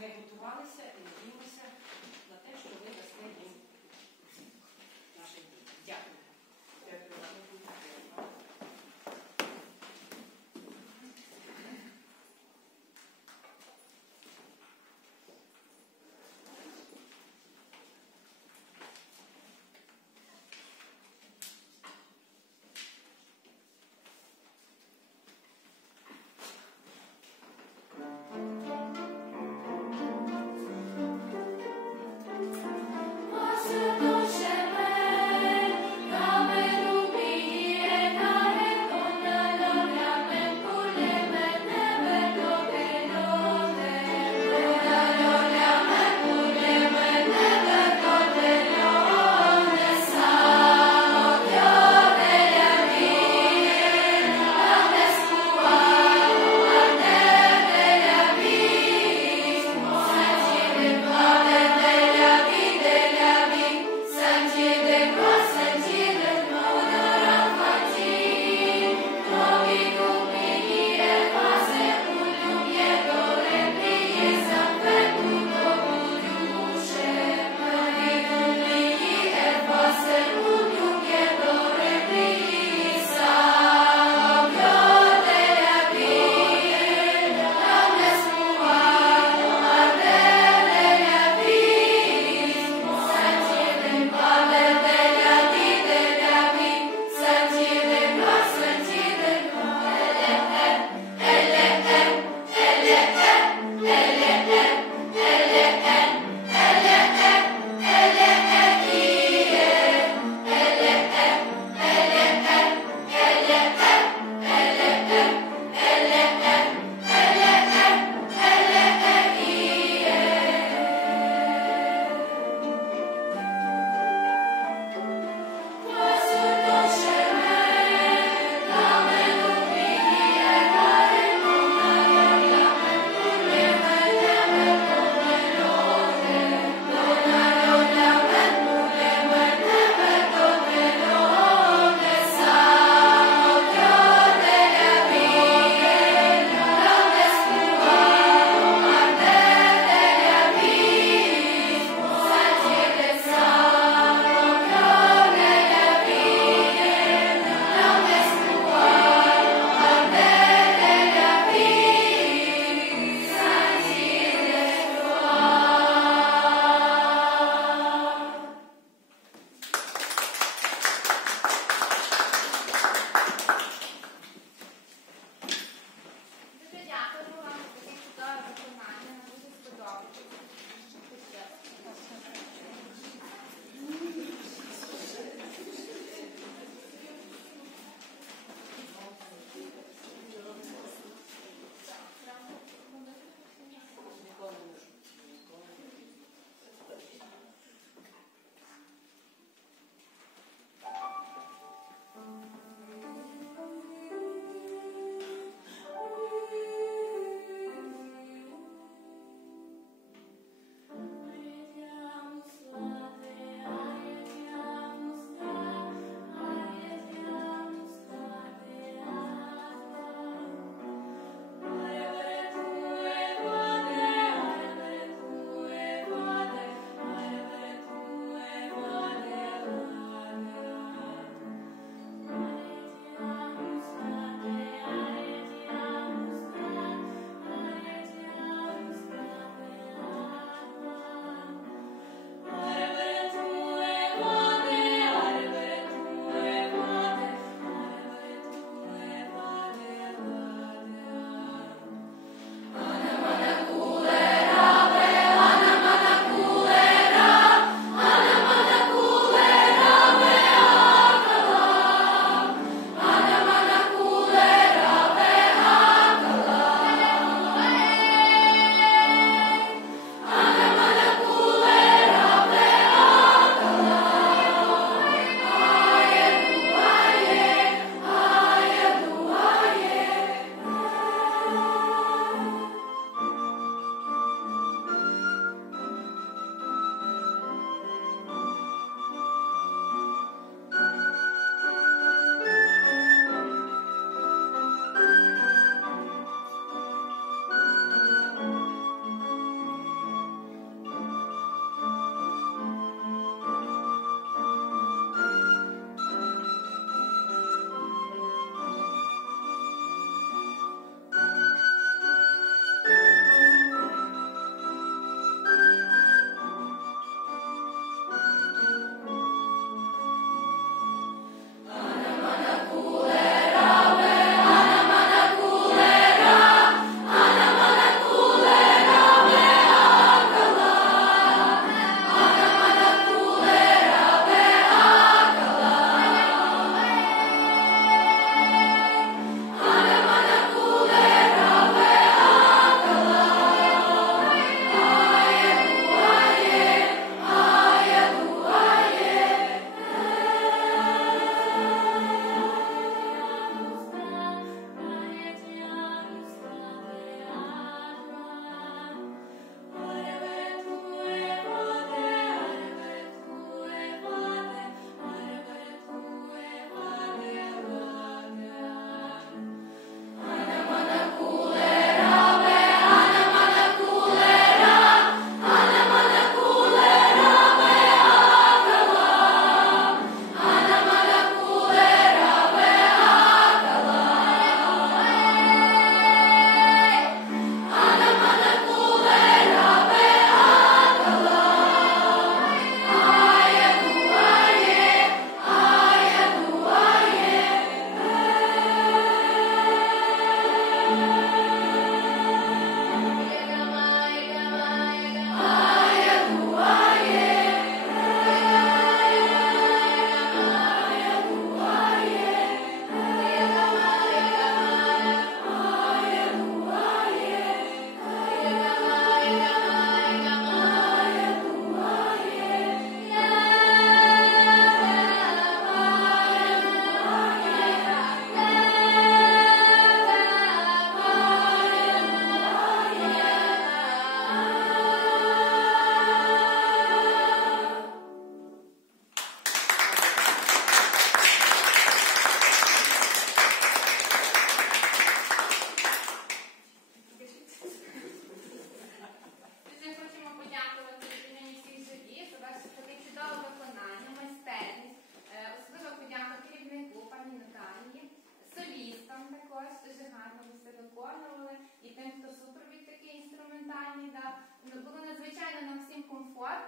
reeventualize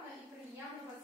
було надзвичайно нам